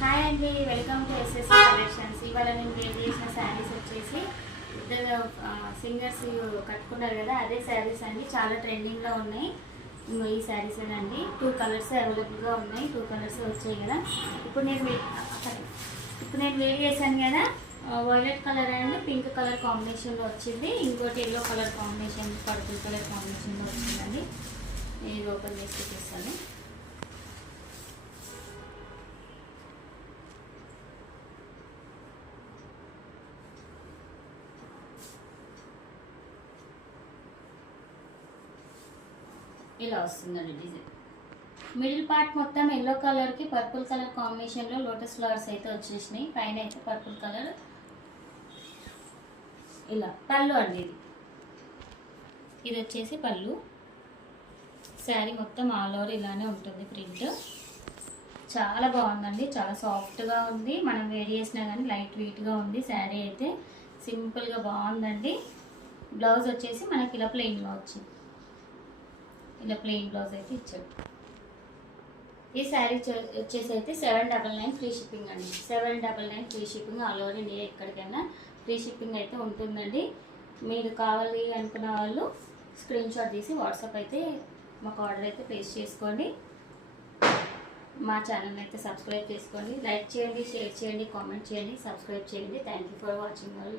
Hi అండి, welcome to SS collections. ఇవాళ నేను వేర్ చేసిన శారీస్ వచ్చేసి ఇద్దరు సింగర్స్ కట్టుకున్నారు కదా, అదే శారీస్ అండి. చాలా ట్రెండింగ్లో ఉన్నాయి. ఈ శారీస్ అండి 2 కలర్స్ అవైలబుల్గా ఉన్నాయి. 2 కలర్స్ వచ్చాయి కదా. ఇప్పుడు నేను వేర్ చేశాను కదా, violet colour and pink colour కాంబినేషన్లో వచ్చింది. ఇంకోటి yellow colour combination, purple colour కాంబినేషన్లో వచ్చిందండి. నేను ఓపెన్ చేసి చూపిస్తాను. ఇలా వస్తుందండి డిజైన్. మిడిల్ పార్ట్ మొత్తం ఎల్లో కలర్కి పర్పుల్ కలర్ కాంబినేషన్లో లోటస్ ఫ్లవర్స్ అయితే వచ్చేసినాయి. పైన అయితే పర్పుల్ కలర్. ఇలా పళ్ళు అండి. ఇది వచ్చేసి పళ్ళు. శారీ మొత్తం ఆల్ ఓవర్ ఇలానే ఉంటుంది. ప్రింట్ చాలా బాగుందండి, చాలా సాఫ్ట్గా ఉంది. మనం వేర్ చేసినా కానీ లైట్ వెయిట్గా ఉంది. శారీ అయితే సింపుల్గా బాగుందండి. బ్లౌజ్ వచ్చేసి మనకి ఇలా ప్లెయిన్గా వచ్చింది. ఇలా ప్లెయిన్ బ్లౌజ్ అయితే ఇచ్చాడు. ఈ శారీ వచ్చేసి అయితే 799 ఫ్రీ షిప్పింగ్ అండి. 799 free shipping. All over India ఎక్కడికైనా ఫ్రీ షిప్పింగ్ అయితే ఉంటుందండి. మీరు కావాలి అనుకున్న వాళ్ళు స్క్రీన్ షాట్ తీసి వాట్సాప్ అయితే మాకు ఆర్డర్ అయితే ప్లేస్ చేసుకోండి. మా ఛానల్ అయితే సబ్స్క్రైబ్ చేసుకోండి. లైక్ చేయండి, షేర్ చేయండి, కామెంట్ చేయండి, సబ్స్క్రైబ్ చేయండి. Thank you for watching all.